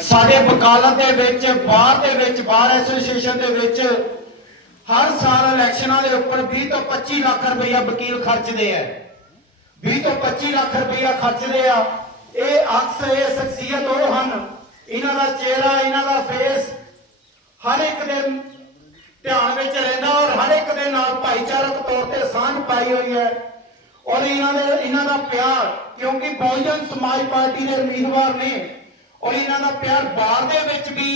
ਸਾਡੇ ਵਕਾਲਤ ਦੇ ਵਿੱਚ, ਬਾਹਰ ਦੇ ਵਿੱਚ ਬਾਰ ਐਸੋਸੀਏਸ਼ਨ ਦੇ ਵਿੱਚ ਹਰ ਸਾਲ ਇਲੈਕਸ਼ਨਾਂ ਦੇ ਉੱਪਰ 20 ਤੋਂ 25 ਲੱਖ ਰੁਪਈਆ ਵਕੀਲ ਖਰਚਦੇ ਆ। 20 ਤੋਂ 25 ਲੱਖ ਰੁਪਈਆ ਖਰਚਦੇ ਆ। ਇਹ ਅਕਸ ਇਹ ਸ਼ਖਸੀਅਤ ਉਹ ਹਨ, ਇਹਨਾਂ ਦਾ ਚਿਹਰਾ, ਇਹਨਾਂ ਦਾ ਫੇਸ ਹਰ ਇੱਕ ਦੇ ਧਿਆਨ ਵਿੱਚ ਰਹਿੰਦਾ ਔਰ ਹਰ ਇੱਕ ਦੇ ਨਾਲ ਭਾਈਚਾਰਕ ਤੌਰ ਤੇ ਸਾਂਝ ਪਾਈ ਹੋਈ ਹੈ। ਔਰ ਇਹਨਾਂ ਦੇ, ਇਹਨਾਂ ਦਾ ਪਿਆਰ, ਕਿਉਂਕਿ ਬਹੁਜਨ ਸਮਾਜ ਪਾਰਟੀ ਦੇ ਉਮੀਦਵਾਰ ਨੇ ਔਰ ਇਹਨਾਂ ਦਾ ਪਿਆਰ ਬਾਹਰ ਦੇ ਵਿੱਚ ਵੀ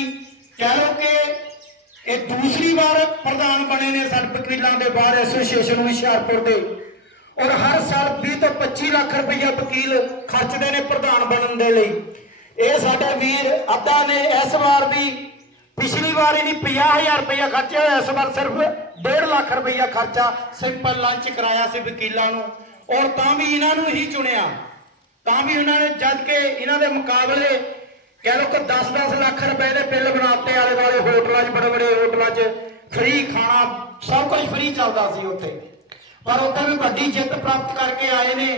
ਕਹਿ ਲਓ ਕਿ ਇਹ ਦੂਸਰੀ ਵਾਰ ਪ੍ਰਧਾਨ ਬਣੇ ਨੇ ਸਾਡੇ ਵਕੀਲਾਂ ਦੇ ਬਾਰ ਐਸੋਸੀਏਸ਼ਨ ਹੁਸ਼ਿਆਰਪੁਰ ਦੇ। ਔਰ ਹਰ ਸਾਲ 20 ਤੋਂ 25 ਲੱਖ ਰੁਪਈਆ ਵਕੀਲ ਖਰਚਦੇ ਨੇ ਪ੍ਰਧਾਨ ਬਣਨ ਦੇ ਲਈ। ਇਹ ਸਾਡੇ ਵੀਰ ਅੱਧਾ ਨੇ ਇਸ ਵਾਰ ਵੀ ਪਿਛਲੀ ਵਾਰ ਇਹਨੇ 50000 ਰੁਪਈਆ ਖਰਚਿਆ ਹੋਇਆ ਇਸ ਵਾਰ ਸਿਰਫ 1.5 ਲੱਖ ਰੁਪਈਆ ਖਰਚਾ ਸਿੰਪਲ ਲੰਚ ਕਰਾਇਆ ਸੀ ਵਕੀਲਾਂ ਨੂੰ। ਔਰ ਤਾਂ ਵੀ ਇਹਨਾਂ ਨੂੰ ਹੀ ਚੁਣਿਆ। ਤਾਂ ਵੀ ਉਹਨਾਂ ਨੇ ਜਦ ਕਿ ਇਹਨਾਂ ਦੇ ਮੁਕਾਬਲੇ ਕਹਿ ਲਓ ਕਿ 10-10 ਲੱਖ ਰੁਪਏ ਦੇ ਬਿੱਲ ਬਣਾਤੇ ਆਲੇ ਵਾਲੇ ਹੋਟਲਾਂ 'ਚ ਬੜੇ ਬੜੇ ਹੋਟਲਾਂ 'ਚ। ਫ੍ਰੀ ਖਾਣਾ, ਸਭ ਕੁਝ ਫ੍ਰੀ ਚੱਲਦਾ ਸੀ ਉੱਥੇ। ਪਰ ਉੱਥੇ ਵੀ ਵੱਡੀ ਜਿੱਤ ਪ੍ਰਾਪਤ ਕਰਕੇ ਆਏ ਨੇ।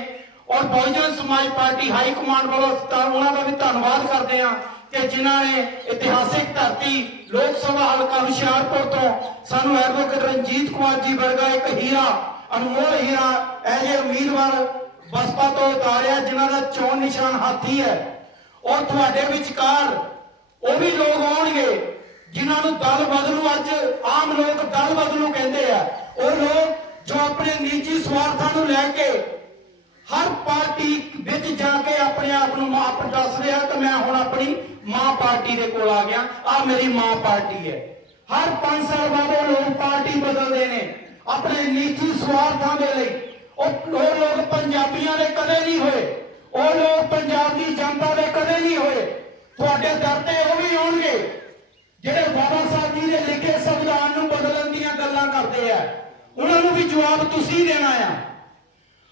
ਔਰ ਬਹੁਜਨ ਸਮਾਜ ਪਾਰਟੀ ਹਾਈ ਕਮਾਂਡ ਵੱਲੋਂ ਉਹਨਾਂ ਦਾ ਵੀ ਧੰਨਵਾਦ ਕਰਦੇ ਹਾਂ ਕਿ ਜਿਨ੍ਹਾਂ ਨੇ ਇਤਿਹਾਸਿਕ ਧਰਤੀ ਲੋਕ ਸਭਾ ਹਲਕਾ ਹੁਸ਼ਿਆਰਪੁਰ ਤੋਂ ਸਾਨੂੰ ਐਡਵੋਕੇਟ ਰਣਜੀਤ ਕੁਮਾਰ ਜੀ ਵਰਗਾ ਇੱਕ ਹੀਰਾ, ਅਨਮੋਲ ਹੀਰਾ, ਇਹ ਉਮੀਦਵਾਰ ਬਸਪਾ ਤੋਂ ਉਤਾਰਿਆ, ਜਿਨ੍ਹਾਂ ਦਾ ਚੋਣ ਨਿਸ਼ਾਨ ਹਾਥੀ ਹੈ। ਔਰ ਤੁਹਾਡੇ ਵਿਚਕਾਰ ਉਹ ਵੀ ਲੋਕ ਆਉਣਗੇ ਜਿਨ੍ਹਾਂ ਨੂੰ ਦਲ ਬਦਲੂ ਅੱਜ, ਆਮ ਲੋਕ ਦਲ ਬਦਲੂ ਕਹਿੰਦੇ ਆ। ਉਹ ਲੋਕ ਜੋ ਆਪਣੇ ਨਿੱਜੀ ਸਵਾਰਥਾਂ ਨੂੰ ਲੈ ਕੇ ਹਰ ਪਾਰਟੀ ਵਿੱਚ ਜਾ ਕੇ ਆਪਣੇ ਆਪ ਨੂੰ ਮਾਂ ਆਪ ਦੱਸਦੇ ਆ ਕਿ ਮੈਂ ਹੁਣ ਆਪਣੀ ਮਾਂ ਪਾਰਟੀ ਦੇ ਕੋਲ ਆ ਗਿਆ। ਆ ਮੇਰੀ ਮਾਂ ਪਾਰਟੀ ਹੈ। ਹਰ 5 ਸਾਲ ਬਾਅਦ ਉਹ ਲੋਕ ਪਾਰਟੀ ਬਦਲਦੇ ਨੇ ਆਪਣੇ ਨਿੱਜੀ ਸਵਾਰਥਾਂ ਦੇ ਲਈ। ਉਹ ਲੋਕ ਪੰਜਾਬੀਆਂ ਦੇ ਕਦੇ ਨਹੀਂ ਹੋਏ। ਉਹ ਲੋਕ ਪੰਜਾਬ ਦੀ ਜਨਤਾ ਦੇ ਕਦੇ ਨਹੀਂ ਹੋਏ। ਤੁਹਾਡੇ ਦਰ ਤੇ ਉਹ ਵੀ ਆਉਣਗੇ ਜਿਹੜੇ ਬਾਬਾ ਸਾਹਿਬ ਜੀ ਦੇ ਲਿਖੇ ਸੰਵਿਧਾਨ ਨੂੰ ਬਦਲਣ ਦੀਆਂ ਗੱਲਾਂ ਕਰਦੇ ਆ, ਉਹਨਾਂ ਨੂੰ ਵੀ ਜਵਾਬ ਤੁਸੀਂ ਦੇਣਾ ਆ।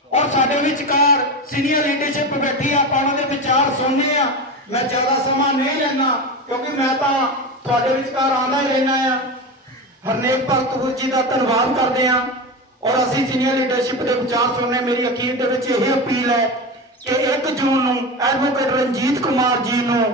ਔਰ ਸਾਡੇ ਵਿਚਕਾਰ ਸੀਨੀਅਰ ਲੀਡਰਸ਼ਿਪ ਬੈਠੀ ਆ, ਆਪਾਂ ਉਹਨਾਂ ਦੇ ਵਿਚਾਰ ਸੁਣਨੇ ਆ। ਮੈਂ ਜ਼ਿਆਦਾ ਸਮਾਂ ਨਹੀਂ ਲੈਣਾ ਕਿਉਂਕਿ ਮੈਂ ਤਾਂ ਤੁਹਾਡੇ ਵਿਚਕਾਰ ਆਉਂਦਾ ਹੀ ਰਹਿਣਾ ਆ। ਹਰਨੇਕ ਭਗਤਪੁਰ ਜੀ ਦਾ ਧੰਨਵਾਦ ਕਰਦੇ ਆ। ਔਰ ਅਸੀਂ ਸੀਨੀਅਰ ਲੀਡਰਸ਼ਿਪ ਦੇ ਵਿਚਾਰ ਸੁਣਨੇ, ਮੇਰੀ ਅਖੀਰ ਦੇ ਵਿੱਚ ਇਹ ਅਪੀਲ ਹੈ ਕਿ 1 ਜੂਨ ਨੂੰ ਐਡਵੋਕੇਟ ਰਣਜੀਤ ਕੁਮਾਰ ਜੀ ਨੂੰ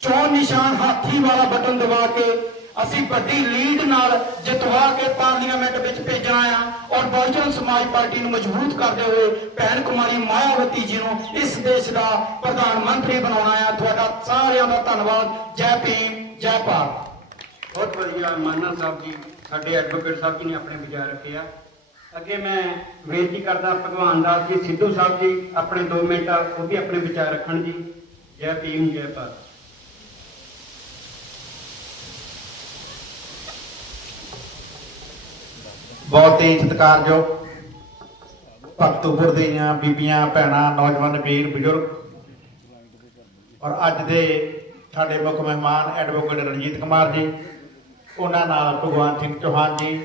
ਚੋਣ ਨਿਸ਼ਾਨ ਹਾਥੀ ਵਾਲਾ ਬਟਨ ਦਬਾ ਕੇ ਅਸੀਂ ਵੱਡੀ ਲੀਡ ਨਾਲ ਜਿਤਵਾ ਕੇ ਪਾਰਲੀਮੈਂਟ ਵਿੱਚ ਭੇਜਣਾ ਆ ਔਰ ਬਹੁਜਨ ਸਮਾਜ ਪਾਰਟੀ ਨੂੰ ਮਜ਼ਬੂਤ ਕਰਦੇ ਹੋਏ ਭੈਣ ਕੁਮਾਰੀ ਮਾਇਆਵਤੀ ਜੀ ਨੂੰ ਇਸ ਦੇਸ਼ ਦਾ ਪ੍ਰਧਾਨ ਮੰਤਰੀ ਬਣਾਉਣਾ ਆ। ਤੁਹਾਡਾ ਸਾਰਿਆਂ ਦਾ ਧੰਨਵਾਦ। ਜੈ ਭੀਮ, ਜੈ ਭਾਰਤ। ਬਹੁਤ ਵਧੀਆ। ਮਾਨਾ ਸਾਹਿਬ ਜੀ, ਸਾਡੇ ਐਡਵੋਕੇਟ ਸਾਹਿਬ ਜੀ ਨੇ ਆਪਣੇ ਵਿਚਾਰ ਰੱਖੇ ਆ। ਅੱਗੇ ਮੈਂ ਬੇਨਤੀ ਕਰਦਾ ਭਗਵਾਨ ਦਾਸ ਜੀ, ਸਿੱਧੂ ਸਾਹਿਬ ਜੀ, ਆਪਣੇ 2 ਮਿੰਟ, ਉਹ ਵੀ ਆਪਣੇ ਵਿਚਾਰ ਰੱਖਣ ਜੀ। ਜੈ ਭੀਮ, ਜੈ ਭਾਰਤ। ਬਹੁਤ ਹੀ ਸਤਿਕਾਰਯੋਗ ਭਗਤਪੁਰ ਦੀਆਂ ਬੀਬੀਆਂ, ਭੈਣਾਂ, ਨੌਜਵਾਨ, ਵੀਰ, ਬਜ਼ੁਰਗ ਔਰ ਅੱਜ ਦੇ ਸਾਡੇ ਮੁੱਖ ਮਹਿਮਾਨ ਐਡਵੋਕੇਟ ਰਣਜੀਤ ਕੁਮਾਰ ਜੀ, ਉਹਨਾਂ ਨਾਲ ਭਗਵਾਨ ਸਿੰਘ ਚੌਹਾਨ ਜੀ,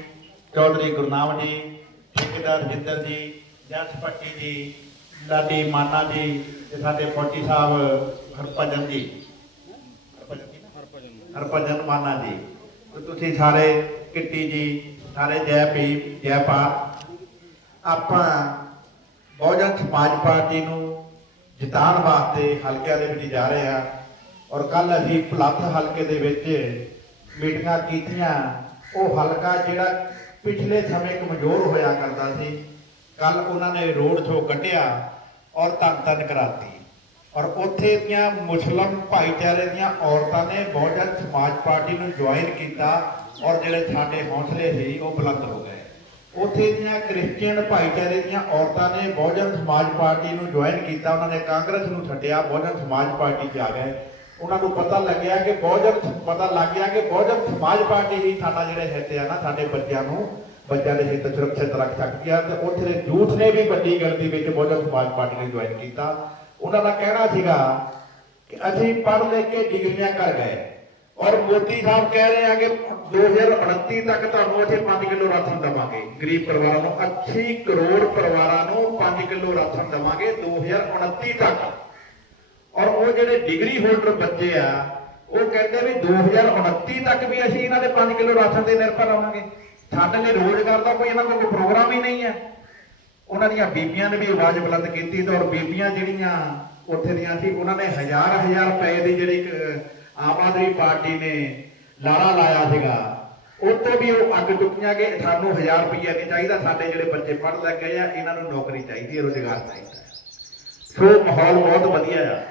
ਚੌਧਰੀ ਗੁਰਨਾਮ ਜੀ ਠੇਕੇਦਾਰ ਜਿੰਦਰ ਜੀ ਜਸ ਪੱਟੀ ਜੀ, ਲਾਡੀ ਮਾਨਾ ਜੀ ਤੇ ਸਾਡੇ ਫੌਜੀ ਸਾਹਿਬ ਹਰਭਜਨ ਜੀ। ਹਰਭਜਨ ਮਾਨਾ ਜੀ। ਤੁਸੀਂ ਸਾਰੇ ਕਿੱਟੀ ਜੀ, ਸਾਰੇ ਜੈ ਭੀਮ ਜੈ ਭਾਰਤ। ਆਪਾਂ ਬਹੁਜਨ ਸਮਾਜ ਪਾਰਟੀ ਨੂੰ ਜਿਤਾਉਣ ਵਾਸਤੇ ਹਲਕਿਆਂ ਦੇ ਵਿੱਚ ਜਾ ਰਹੇ ਹਾਂ ਔਰ ਕੱਲ ਅਸੀਂ ਭਲੱਥ ਹਲਕੇ ਦੇ ਵਿੱਚ ਮੀਟਿੰਗਾਂ ਕੀਤੀਆਂ। ਉਹ ਹਲਕਾ ਜਿਹੜਾ ਪਿਛਲੇ ਸਮੇਂ ਕਮਜ਼ੋਰ ਹੋਇਆ ਕਰਦਾ ਸੀ। ਕੱਲ ਉਹਨਾਂ ਨੇ ਰੋਡ ਸ਼ੋਅ ਕੱਢਿਆ ਔਰ ਧੰਨ ਧੰਨ ਕਰਾਤੀ। ਔਰ ਉੱਥੇ ਦੀਆਂ ਮੁਸਲਮ ਭਾਈਚਾਰੇ ਦੀਆਂ ਔਰਤਾਂ ਨੇ ਬਹੁਜਨ ਸਮਾਜ ਪਾਰਟੀ ਨੂੰ ਜੁਆਇਨ ਕੀਤਾ ਔਰ ਜਿਹੜੇ ਸਾਡੇ ਹੌਸਲੇ ਸੀ ਉਹ ਬੁਲੰਦ ਹੋ ਗਏ। ਉੱਥੇ ਦੀਆਂ ਕ੍ਰਿਸਚੀਅਨ ਭਾਈਚਾਰੇ ਦੀਆਂ ਔਰਤਾਂ ਨੇ ਬਹੁਜਨ ਸਮਾਜ ਪਾਰਟੀ ਨੂੰ ਜੁਆਇਨ ਕੀਤਾ। ਉਹਨਾਂ ਨੇ ਕਾਂਗਰਸ ਨੂੰ ਛੱਡਿਆ ਬਹੁਜਨ ਸਮਾਜ ਪਾਰਟੀ 'ਚ ਆ ਗਏ। ਉਹਨਾਂ ਨੂੰ ਪਤਾ ਲੱਗਿਆ ਕਿ ਬਹੁਜਨ ਪਤਾ ਲੱਗ ਗਿਆ ਕਿ ਬਹੁਜਨ ਸਮਾਜ ਪਾਰਟੀ ਹੀ ਸਾਡਾ ਜਿਹੜੇ ਹਿੱਤ ਆ ਨਾ, ਸਾਡੇ ਬੱਚਿਆਂ ਨੂੰ। ਬੱਚਿਆਂ ਦੇ ਹਿੱਤ ਸੁਰੱਖਿਅਤ ਰੱਖ ਸਕਦੀ ਆ ਤੇ ਉੱਥੇ ਦੇ ਯੂਥ ਨੇ ਵੀ ਵੱਡੀ ਗਿਣਤੀ ਵਿੱਚ ਬਹੁਜਨ ਸਮਾਜ ਪਾਰਟੀ ਨੂੰ ਜੁਆਇਨ ਕੀਤਾ। ਉਹਨਾਂ ਦਾ ਕਹਿਣਾ ਸੀਗਾ ਕਿ ਅਸੀਂ ਪੜ੍ਹ ਲੈ ਕੇ ਡਿਗਰੀਆਂ ਕਰ ਗਏ। ਔਰ ਮੋਦੀ ਸਾਹਿਬ ਕਹਿ ਰਹੇ ਆ ਕਿ 2029 ਤੱਕ ਤੁਹਾਨੂੰ ਅਸੀਂ 5 ਕਿਲੋ ਰਾਸ਼ਨ ਦੇਵਾਂਗੇ। ਗਰੀਬ ਪਰਿਵਾਰਾਂ ਨੂੰ 80 ਕਰੋੜ ਪਰਿਵਾਰਾਂ ਨੂੰ 5 ਕਿਲੋ ਰਾਸ਼ਨ ਦੇਵਾਂਗੇ 2029 ਤੱਕ। ਔਰ ਉਹ ਜਿਹੜੇ ਡਿਗਰੀ ਹੋਲਡਰ ਬੱਚੇ ਆ, ਉਹ ਕਹਿੰਦੇ ਵੀ 2029 ਤੱਕ ਵੀ ਅਸੀਂ ਇਹਨਾਂ ਦੇ 5 ਕਿਲੋ ਰਾਸ਼ਨ ਤੇ ਨਿਰਭਰ ਰਹਾਂਗੇ। ਸਾਡੇ ਲਈ ਰੋਜ਼ਗਾਰ ਦਾ ਕੋਈ ਇਹਨਾਂ ਕੋਲ ਪ੍ਰੋਗਰਾਮ ਹੀ ਨਹੀਂ ਹੈ। ਉਹਨਾਂ ਦੀਆਂ ਬੀਬੀਆਂ ਨੇ ਵੀ ਆਵਾਜ਼ ਬੁਲੰਦ ਕੀਤੀ ਤੇ ਔਰ ਬੀਬੀਆਂ ਜਿਹੜੀਆਂ ਉੱਥੇ ਦੀਆਂ ਸੀ, ਉਹਨਾਂ ਨੇ ਹਜ਼ਾਰ ਹਜ਼ਾਰ ਰੁਪਏ ਦੀ ਜਿਹੜੀ ਇੱਕ ਆਮ ਆਦਮੀ ਪਾਰਟੀ ਨੇ ਲਾਰਾ ਲਾਇਆ ਸੀਗਾ। ਉਹ ਤੋਂ ਵੀ ਉਹ ਅੱਗ ਚੁੱਕੀਆਂ ਕਿ ਸਾਨੂੰ 1000 ਰੁਪਈਆ ਨਹੀਂ ਚਾਹੀਦਾ, ਸਾਡੇ ਜਿਹੜੇ ਬੱਚੇ ਪੜ੍ਹ ਲੱਗ ਗਏ ਆ, ਇਹਨਾਂ ਨੂੰ ਨੌਕਰੀ ਚਾਹੀਦੀ ਹੈ, ਰੋਜ਼ਗਾਰ ਚਾਹੀਦਾ ਸੋ ਮਾਹੌਲ ਬਹੁਤ ਵਧੀਆ ਆ।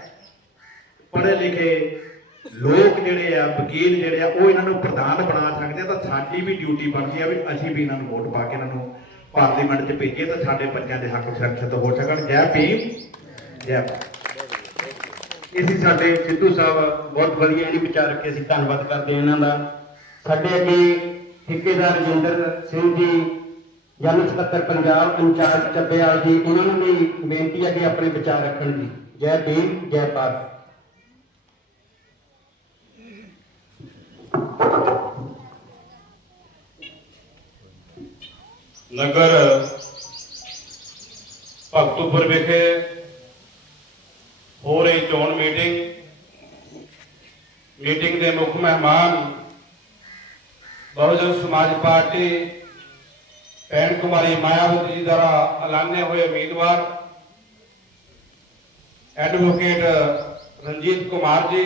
ਪੜ੍ਹੇ ਲਿਖੇ ਲੋਕ ਜਿਹੜੇ ਆ, ਵਕੀਲ ਜਿਹੜੇ ਆ, ਉਹ ਇਹਨਾਂ ਨੂੰ ਪ੍ਰਧਾਨ ਬਣਾ ਸਕਦੇ ਆ, ਤਾਂ ਸਾਡੀ ਵੀ ਡਿਊਟੀ ਬਣਦੀ ਆ ਵੀ ਅਸੀਂ ਵੀ ਇਹਨਾਂ ਨੂੰ ਵੋਟ ਪਾ ਕੇ ਇਹਨਾਂ ਨੂੰ ਪਾਰਲੀਮੈਂਟ 'ਚ ਭੇਜੀਏ, ਤਾਂ ਸਾਡੇ ਬੱਚਿਆਂ ਦੇ ਹੱਕ ਸੁਰੱਖਿਅਤ ਹੋ ਸਕਣ। ਜੈ ਭੀਮ, ਜੈ ਭਾਰਤ। ਸਾਡੇ ਸਿੱਧੂ ਸਾਹਿਬ ਬਹੁਤ ਵਧੀਆ ਜਿਹੜੀ ਵਿਚਾਰ ਰੱਖੇ ਅਸੀਂ ਧੰਨਵਾਦ ਕਰਦੇ ਹਾਂ ਇਹਨਾਂ ਦਾ। ਸਾਡੇ ਅੱਗੇ ਠੇਕੇਦਾਰ ਰਜਿੰਦਰ ਸਿੰਘ ਜੀ ਜਨਰਲ ਸਕੱਤਰ ਪੰਜਾਬ ਇੰਚਾਰਜ ਚੱਬੇਵਾਲ ਜੀ, ਉਹਨਾਂ ਨੂੰ ਵੀ ਬੇਨਤੀ ਹੈ ਕਿ ਆਪਣੇ ਵਿਚਾਰ ਰੱਖਣ ਦੀ। ਜੈ ਭੀਮ, ਜੈ ਭਾਰਤ। ਨਗਰ ਭਗਤੂਪੁਰ ਵਿਖੇ ਹੋ ਰਹੀ ਚੋਣ ਮੀਟਿੰਗ। ਮੀਟਿੰਗ ਦੇ ਮੁੱਖ ਮਹਿਮਾਨ ਬਹੁਜਨ ਸਮਾਜ ਪਾਰਟੀ ਭੈਣ ਕੁਮਾਰੀ ਮਾਇਆਵਤੀ ਜੀ ਦੁਆਰਾ ਐਲਾਨੇ ਹੋਏ ਉਮੀਦਵਾਰ, ਐਡਵੋਕੇਟ ਰਣਜੀਤ ਕੁਮਾਰ ਜੀ।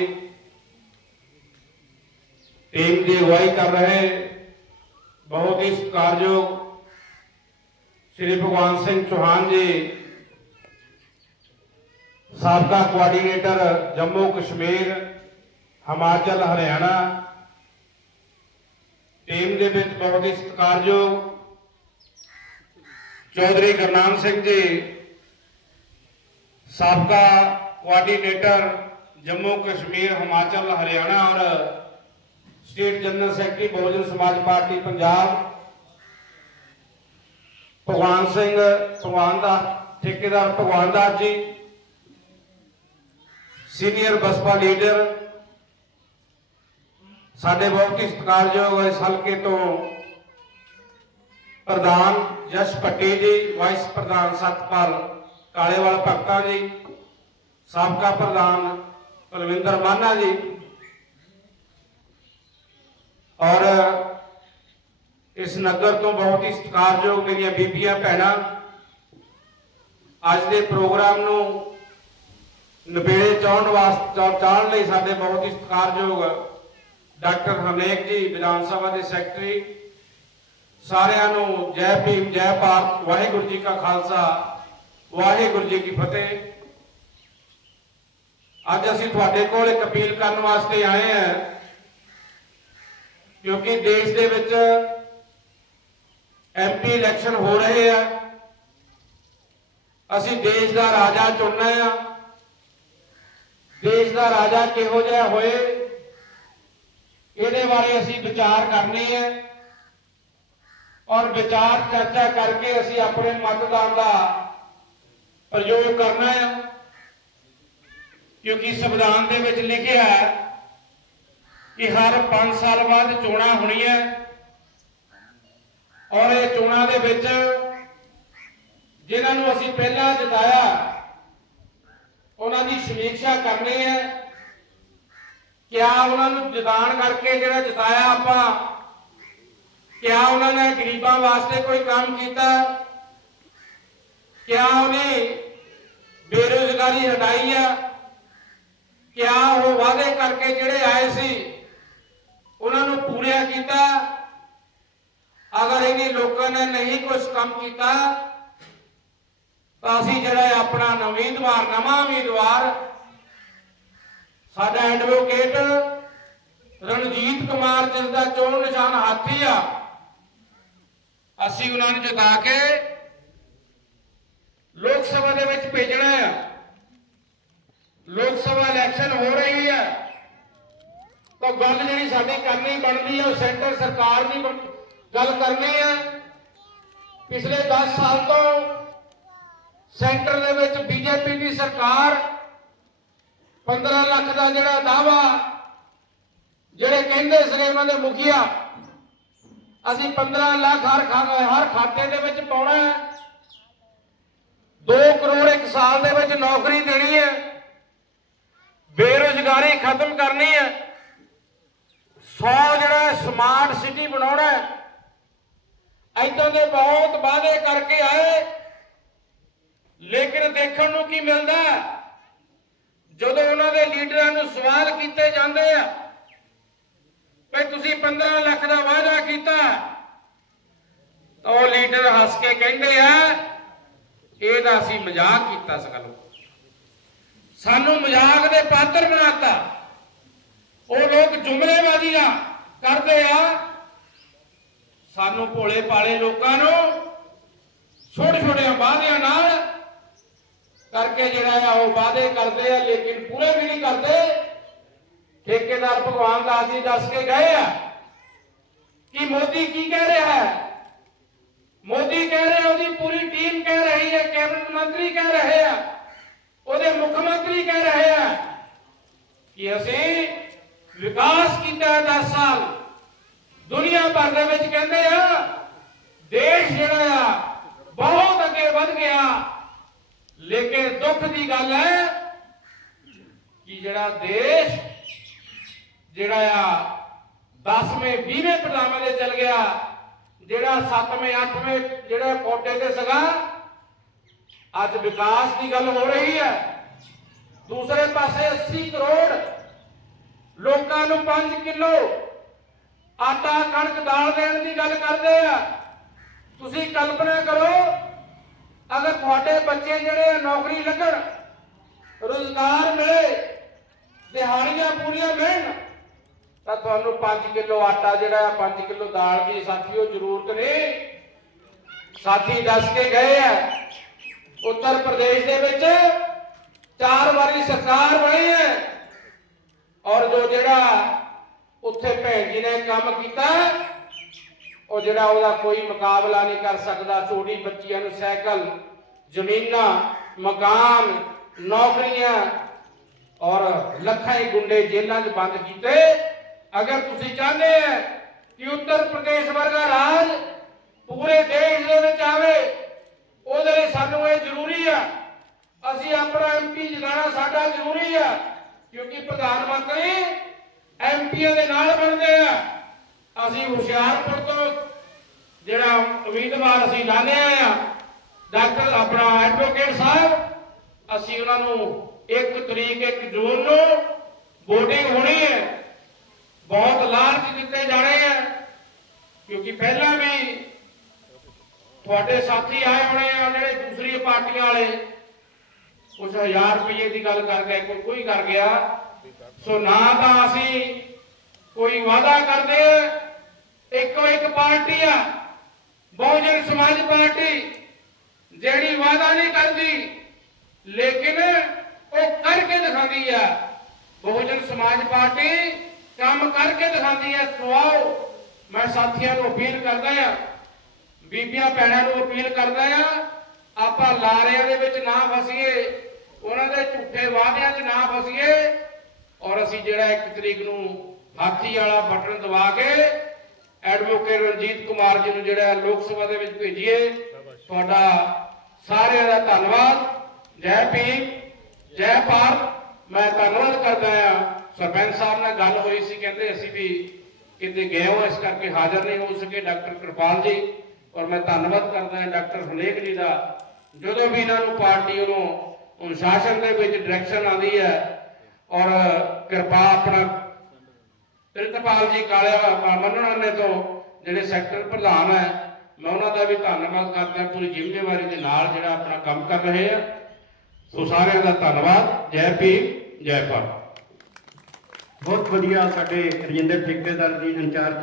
ਟੀਮ ਦੀ ਅਗਵਾਈ ਕਰ ਰਹੇ ਬਹੁਤ ਹੀ ਸਤਿਕਾਰਯੋਗ ਸ਼੍ਰੀ ਭਗਵਾਨ ਸਿੰਘ ਚੌਹਾਨ ਜੀ ਸਾਬਕਾ ਕੋਆਰਡੀਨੇਟਰ ਜੰਮੂ ਕਸ਼ਮੀਰ ਹਿਮਾਚਲ ਹਰਿਆਣਾ ਟੀਮ ਦੇ ਵਿੱਚ ਬਹੁਤ ਹੀ ਸਤਿਕਾਰਯੋਗ ਚੌਧਰੀ ਗੁਰਨਾਮ ਸਿੰਘ ਜੀ ਸਾਬਕਾ ਕੋਆਰਡੀਨੇਟਰ ਜੰਮੂ ਕਸ਼ਮੀਰ ਹਿਮਾਚਲ ਹਰਿਆਣਾ ਔਰ ਸਟੇਟ ਜਨਰਲ ਸੈਕਟਰੀ ਬਹੁਜਨ ਸਮਾਜ ਪਾਰਟੀ ਪੰਜਾਬ ਭਗਵਾਨ ਸਿੰਘ, ਭਗਵਾਨ ਦਾ ਠੇਕੇਦਾਰ ਭਗਵਾਨ ਦਾਸ ਜੀ। ਸੀਨੀਅਰ ਬਸਪਾ ਲੀਡਰ ਸਾਡੇ ਬਹੁਤ ਹੀ ਸਤਿਕਾਰਯੋਗ ਇਸ ਹਲਕੇ ਤੋਂ ਪ੍ਰਧਾਨ ਯਸ਼ ਪੱਟੀ ਜੀ ਵਾਈਸ ਪ੍ਰਧਾਨ ਸਤਪਾਲ ਕਾਲੇਵਾਲ ਭਗਤਾ ਜੀ, ਸਾਬਕਾ ਪ੍ਰਧਾਨ ਕੁਲਵਿੰਦਰ ਮਾਨਾ ਜੀ। ਔਰ ਇਸ ਨਗਰ ਤੋਂ ਬਹੁਤ ਹੀ ਸਤਿਕਾਰਯੋਗ ਮੇਰੀਆਂ ਬੀਬੀਆਂ, ਭੈਣਾਂ, ਅੱਜ ਦੇ ਪ੍ਰੋਗਰਾਮ ਨੂੰ ਨਿਬੇੜੇ ਚਾਉਣ ਵਾਸਤੇ ਚਾਹਣ ਲਈ ਸਾਡੇ ਬਹੁਤ ਹੀ ਸਤਿਕਾਰਯੋਗ ਡਾਕਟਰ ਹਰਨੇਕ ਜੀ, ਵਿਧਾਨ ਸਭਾ ਦੇ ਸੈਕਟਰੀ, ਸਾਰਿਆਂ ਨੂੰ ਜੈ ਭੀਮ, ਜੈ ਭਾਰਤ, ਵਾਹਿਗੁਰੂ ਜੀ ਕਾ ਖਾਲਸਾ, ਵਾਹਿਗੁਰੂ ਜੀ ਕੀ ਫਤਿਹ। ਅੱਜ ਅਸੀਂ ਤੁਹਾਡੇ ਕੋਲ ਇੱਕ ਅਪੀਲ ਕਰਨ ਵਾਸਤੇ ਆਏ ਹਾਂ। ਕਿਉਂਕਿ ਦੇਸ਼ ਦੇ ਵਿੱਚ ਐਮਪੀ ਇਲੈਕਸ਼ਨ ਹੋ ਰਹੇ ਆ। ਅਸੀਂ ਦੇਸ਼ ਦਾ ਰਾਜਾ ਚੁਣਨਾ ਆ। ਦੇਸ਼ ਦਾ ਰਾਜਾ ਕਿਹੋ ਜਿਹਾ ਹੋਏ, ਇਹਦੇ ਬਾਰੇ ਅਸੀਂ ਵਿਚਾਰ ਕਰਨੇ ਆ। ਔਰ ਵਿਚਾਰ ਚਰਚਾ ਕਰਕੇ ਅਸੀਂ ਆਪਣੇ ਮਤਦਾਨ ਦਾ ਪ੍ਰਯੋਗ ਕਰਨਾ ਆ। ਕਿਉਂਕਿ ਸੰਵਿਧਾਨ ਦੇ ਵਿੱਚ ਲਿਖਿਆ ਹੈ ਕਿ ਹਰ 5 ਸਾਲ ਬਾਅਦ ਚੋਣਾਂ ਹੋਣੀਆਂ। ਔਰ ਇਹ ਚੋਣਾਂ ਦੇ ਵਿੱਚ ਜਿਨ੍ਹਾਂ ਨੂੰ ਅਸੀਂ ਪਹਿਲਾਂ ਜਿਤਾਇਆ, ਉਹਨਾਂ ਦੀ ਸਮੀਖਿਆ ਕਰਨੀ ਹੈ ਕਿਆ ਉਹਨਾਂ ਨੂੰ ਜਿਤਾਣ ਕਰਕੇ ਜਿਹੜਾ ਜਿਤਾਇਆ ਆਪਾਂ ਕਿਆ ਉਹਨਾਂ ਨੇ ਗਰੀਬਾਂ ਵਾਸਤੇ ਕੋਈ ਕੰਮ ਕੀਤਾ ਕਿਆ ਉਹਨੇ ਬੇਰੁਜ਼ਗਾਰੀ ਹਟਾਈ ਆ ਕਿਆ ਉਹ ਵਾਅਦੇ ਕਰਕੇ ਜਿਹੜੇ ਆਏ ਸੀ ਕੀਤਾ। ਅਗਰ ਇਹਨੇ ਲੋਕਾਂ ਨੇ ਨਹੀਂ ਕੁਝ ਕੰਮ ਕੀਤਾ, ਤਾਂ ਅਸੀਂ ਜਿਹੜਾ ਆਪਣਾ ਉਮੀਦਵਾਰ ਨਵਾਂ ਉਮੀਦਵਾਰ, ਸਾਡਾ ਐਡਵੋਕੇਟ ਰਣਜੀਤ ਕੁਮਾਰ, ਜਿਸ ਦਾ ਚੋਣ ਨਿਸ਼ਾਨ ਹਾਥੀ ਆ, ਅਸੀਂ ਉਹਨਾਂ ਨੂੰ ਜਿਤਾ ਕੇ ਲੋਕ ਸਭਾ ਦੇ ਵਿੱਚ ਭੇਜਣਾ ਆ। ਲੋਕ ਸਭਾ ਇਲੈਕਸ਼ਨ ਹੋ ਤਾਂ ਗੱਲ ਜਿਹੜੀ ਸਾਡੀ ਕਰਨੀ ਬਣਦੀ ਹੈ ਉਹ ਸੈਂਟਰ ਸਰਕਾਰ ਦੀ ਗੱਲ ਕਰਨੀ ਹੈ ਪਿਛਲੇ 10 ਸਾਲ ਤੋਂ ਸੈਂਟਰ ਦੇ ਵਿੱਚ ਬੀਜੇਪੀ ਦੀ ਸਰਕਾਰ 15 ਲੱਖ ਦਾ ਜਿਹੜਾ ਦਾਵਾ ਜਿਹੜੇ ਕਹਿੰਦੇ ਸੀ ਉਹਨਾਂ ਦੇ ਮੁਖੀਆ, ਅਸੀਂ 15 ਲੱਖ ਹਰ ਖਾ- ਹਰ ਖਾਤੇ ਦੇ ਵਿੱਚ ਪਾਉਣਾ ਹੈ। 2 ਕਰੋੜ ਇੱਕ ਸਾਲ ਦੇ ਵਿੱਚ ਨੌਕਰੀ ਦੇਣੀ ਹੈ। ਬੇਰੁਜ਼ਗਾਰੀ ਖਤਮ ਕਰਨੀ ਹੈ। 100 ਜਿਹੜਾ ਸਮਾਰਟ ਸਿਟੀ ਬਣਾਉਣਾ ਹੈ ਦੇ ਬਹੁਤ ਵਾਅਦੇ ਕਰਕੇ ਆਏ, ਲੇਕਿਨ ਦੇਖਣ ਨੂੰ ਕੀ ਮਿਲਦਾ ਜਦੋਂ ਉਹਨਾਂ ਦੇ ਲੀਡਰਾਂ ਨੂੰ ਸਵਾਲ ਕੀਤੇ ਜਾਂਦੇ ਆ ਵੀ ਤੁਸੀਂ 15 ਲੱਖ ਦਾ ਵਾਅਦਾ ਕੀਤਾ ਤਾਂ ਉਹ ਲੀਡਰ ਹੱਸ ਕੇ ਕਹਿੰਦੇ ਆ, ਇਹਦਾ ਅਸੀਂ ਮਜ਼ਾਕ ਕੀਤਾ ਸੀ ਗੱਲ ਸਾਨੂੰ ਮਜ਼ਾਕ ਦੇ ਪਾਤਰ ਬਣਾਤਾ। ਉਹ ਲੋਕ ਜੁਮਲੇਬਾਜ਼ੀਆਂ ਕਰਦੇ ਆ। ਸਾਨੂੰ ਭੋਲੇ ਪਾਲੇ ਲੋਕਾਂ ਨੂੰ ਛੋਟੇ ਛੋਟੇ ਵਾਅਦਿਆਂ ਨਾਲ ਕਰਕੇ ਜਿਹੜਾ ਆ, ਉਹ ਵਾਅਦੇ ਕਰਦੇ ਆ, ਲੇਕਿਨ ਪੂਰੇ ਵੀ ਨਹੀਂ ਕਰਦੇ। ਠੇਕੇਦਾਰ ਭਗਵਾਨ ਦਾਸ ਜੀ ਦੱਸ ਕੇ ਗਏ ਆ ਕਿ ਮੋਦੀ ਕੀ ਕਹਿ ਰਿਹਾ ਹੈ? ਮੋਦੀ ਕਹਿ ਰਿਹਾ, ਉਹਦੀ ਪੂਰੀ ਟੀਮ ਕਹਿ ਰਹੀ ਹੈ, ਕੈਬਨਿਟ ਮੰਤਰੀ ਕਹਿ ਰਹੇ ਆ, ਉਹਦੇ ਮੁੱਖ ਮੰਤਰੀ ਕਹਿ ਰਹੇ ਆ ਕਿ ਅਸੀਂ ਵਿਕਾਸ ਕੀਤਾ ਹੈ 10 ਸਾਲ। ਦੁਨੀਆ ਭਰ ਦੇ ਵਿੱਚ ਕਹਿੰਦੇ ਆ, ਦੇਸ਼ ਜਿਹੜਾ ਆ, ਬਹੁਤ ਅੱਗੇ ਵਧ ਗਿਆ। ਲੇਕਿਨ ਦੁੱਖ ਦੀ ਗੱਲ ਹੈ ਕਿ ਜਿਹੜਾ ਦੇਸ਼ ਜਿਹੜਾ ਆ 10ਵੇਂ 20ਵੇਂ ਪ੍ਰਧਾਨਾਂ ਦੇ ਚੱਲ ਗਿਆ, ਜਿਹੜਾ 7ਵੇਂ 8ਵੇਂ ਜਿਹੜਾ ਕੋਟੇ ਤੇ ਸਗਾ, ਅੱਜ ਵਿਕਾਸ ਦੀ ਗੱਲ ਹੋ ਰਹੀ ਹੈ। ਦੂਸਰੇ ਪਾਸੇ 80 ਕਰੋੜ ਲੋਕਾਂ ਨੂੰ 5 ਕਿਲੋ ਆਟਾ ਕਣਕ ਦਾਲ ਦੇਣ ਦੀ ਗੱਲ ਕਰਦੇ ਆ। ਤੁਸੀਂ ਕਲਪਨਾ ਕਰੋ, ਅਗਰ ਤੁਹਾਡੇ ਬੱਚੇ ਜਿਹੜੇ ਆ ਨੌਕਰੀ ਲੱਗਣ, ਰੋਜ਼ਗਾਰ ਮਿਲੇ, ਦਿਹਾੜੀਆਂ ਪੂਰੀਆਂ ਮਿਲਣ, ਤਾਂ ਤੁਹਾਨੂੰ 5 ਕਿਲੋ ਆਟਾ ਜਿਹੜਾ ਆ 5 ਕਿਲੋ ਦਾਲ ਦੀ ਸਾਥੀਓ ਜ਼ਰੂਰਤ ਨਹੀਂ। ਸਾਥੀ ਦੱਸ ਕੇ ਗਏ ਆ, ਉੱਤਰ ਪ੍ਰਦੇਸ਼ ਦੇ ਵਿੱਚ ਚਾਰ ਵਾਰੀ ਸਰਕਾਰ ਬਣੀ ਹੈ। ਔਰ ਜੋ ਜਿਹੜਾ ਉੱਥੇ ਭੈਣ ਜੀ ਨੇ ਕੰਮ ਕੀਤਾ, ਉਹ ਜਿਹੜਾ ਉਹਦਾ ਕੋਈ ਮੁਕਾਬਲਾ ਨਹੀਂ ਕਰ ਸਕਦਾ। ਛੋਟੀ ਬੱਚੀਆਂ ਨੂੰ ਸਾਈਕਲ, ਜ਼ਮੀਨਾਂ, ਮਕਾਨ, ਨੌਕਰੀਆਂ ਔਰ ਲੱਖਾਂ ਹੀ ਗੁੰਡੇ ਜੇਲ੍ਹਾਂ 'ਚ ਬੰਦ ਕੀਤੇ। ਅਗਰ ਤੁਸੀਂ ਚਾਹੁੰਦੇ ਆ ਕਿ ਉੱਤਰ ਪ੍ਰਦੇਸ਼ ਵਰਗਾ ਰਾਜ ਪੂਰੇ ਦੇਸ਼ ਦੇ ਵਿੱਚ ਆਵੇ, ਉਹਦੇ ਲਈ ਸਾਨੂੰ ਇਹ ਜ਼ਰੂਰੀ ਆ। ਅਸੀਂ ਆਪਣਾ ਐਮਪੀ ਜਿਤਾਣਾ ਸਾਡਾ ਜ਼ਰੂਰੀ ਆ। ਕਿਉਂਕਿ ਪ੍ਰਧਾਨ ਮੰਤਰੀ ਐਮਪੀਆਂ ਦੇ ਨਾਲ ਬਣਦੇ ਆ। ਅਸੀਂ ਹੁਸ਼ਿਆਰਪੁਰ ਤੋਂ ਜਿਹੜਾ ਉਮੀਦਵਾਰ ਅਸੀਂ ਲਾਣੇ ਆ, ਡਾਕਟਰ ਆਪਣਾ ਐਡਵੋਕੇਟ ਸਾਹਿਬ, ਅਸੀਂ ਉਹਨਾਂ ਨੂੰ 1 ਤਰੀਕ 1 ਜੂਨ ਨੂੰ VOTING ਹੋਣੀ ਹੈ। ਬਹੁਤ ਲਾਲਚ ਦਿੱਤੇ ਜਾਣੇ ਆ, ਕਿਉਂਕਿ ਪਹਿਲਾਂ ਵੀ ਤੁਹਾਡੇ ਸਾਥੀ ਆਏ ਹੋਣੇ ਆ, ਜਿਹੜੇ ਦੂਸਰੀ ਪਾਰਟੀਆਂ ਵਾਲੇ। ਕੁਝ ਹਜ਼ਾਰ ਰੁਪਏ ਦੀ ਗੱਲ ਕਰ ਗਏ ਕੋਈ ਕੋਈ ਕਰ ਗਿਆ। ਸੋ ਨਾ ਤਾਂ ਅਸੀਂ ਕੋਈ ਵਾਅਦਾ ਕਰਦੇ ਆ ਇੱਕੋ ਇੱਕ ਪਾਰਟੀ ਆ, ਬਹੁਜਨ ਸਮਾਜ ਪਾਰਟੀ, ਜਿਹੜੀ ਵਾਅਦਾ ਨਹੀਂ ਕਰਦੀ, ਲੇਕਿਨ ਉਹ ਕਰਕੇ ਦਿਖਾਉਂਦੀ ਆ। ਬਹੁਜਨ ਸਮਾਜ ਪਾਰਟੀ ਕੰਮ ਕਰਕੇ ਦਿਖਾਉਂਦੀ ਆ ਸੋ ਆਓ, ਮੈਂ ਸਾਥੀਆਂ ਨੂੰ ਅਪੀਲ ਕਰਦਾ ਆ, ਬੀਬੀਆਂ, ਭੈਣਾਂ ਨੂੰ ਅਪੀਲ ਕਰਦਾ ਆ, ਆਪਾਂ ਲਾਰਿਆਂ ਦੇ ਵਿੱਚ ਨਾ ਫਸੀਏ। ਵਾਅਦਿਆਂ 'ਚ ਨਾ ਫਸੀਏ ਔਰ ਅਸੀਂ ਜਿਹੜਾ ਇੱਕ ਤਰੀਕ ਨੂੰ ਹਾਥੀ ਵਾਲਾ ਬਟਨ ਦਬਾ ਕੇ ਐਡਵੋਕੇਟ ਰਣਜੀਤ ਕੁਮਾਰ ਜੀ ਨੂੰ ਜਿਹੜਾ ਲੋਕ ਸਭਾ ਦੇ ਵਿੱਚ ਭੇਜੀਏ, ਤੁਹਾਡਾ ਸਾਰਿਆਂ ਦਾ ਧੰਨਵਾਦ। ਜੈ ਭੀਮ, ਜੈ ਭਾਰਤ। ਮੈਂ ਧੰਨਵਾਦ ਕਰਦਾ ਆ ਸਰਪੰਚ ਸਾਹਿਬ ਨਾਲ ਗੱਲ ਹੋਈ ਸੀ, ਕਹਿੰਦੇ ਅਸੀਂ ਵੀ ਕਿਤੇ ਗਏ ਹੋ, ਇਸ ਕਰਕੇ ਹਾਜ਼ਰ ਨਹੀਂ ਹੋ ਸਕੇ ਡਾਕਟਰ ਕਿਰਪਾਲ ਜੀ। ਔਰ ਮੈਂ ਧੰਨਵਾਦ ਕਰਦਾ ਹਾਂ ਡਾਕਟਰ ਹਰੇਕ ਜੀ ਦਾ। ਜਦੋਂ ਵੀ ਇਹਨਾਂ ਨੂੰ ਪਾਰਟੀ ਵੱਲੋਂ ਅਨੁਸ਼ਾਸਨ ਦੇ ਵਿੱਚ ਡਾਇਰੈਕਸ਼ਨ ਆਉਂਦੀ ਹੈ ਔਰ ਕਿਰਪਾ ਆਪਣਾ ਪ੍ਰਿਤਪਾਲ ਜੀ ਕਾਲਿਆ ਮੰਨਣਾ ਤੋਂ ਜਿਹੜੇ ਸੈਕਟਰ ਪ੍ਰਧਾਨ ਹੈ, ਮੈਂ ਉਹਨਾਂ ਦਾ ਵੀ ਧੰਨਵਾਦ ਕਰਦਾ, ਪੂਰੀ ਜ਼ਿੰਮੇਵਾਰੀ ਦੇ ਨਾਲ ਜਿਹੜਾ ਆਪਣਾ ਕੰਮ ਕਰ ਰਹੇ ਆ। ਸੋ ਸਾਰਿਆਂ ਦਾ ਧੰਨਵਾਦ। ਜੈ ਭੀਮ, ਜੈ ਭਾਰਤ। ਬਹੁਤ ਵਧੀਆ ਸਾਡੇ ਰਜਿੰਦਰ ਠੇਕੇਦਾਰ ਜੀ, ਇੰਚਾਰਜ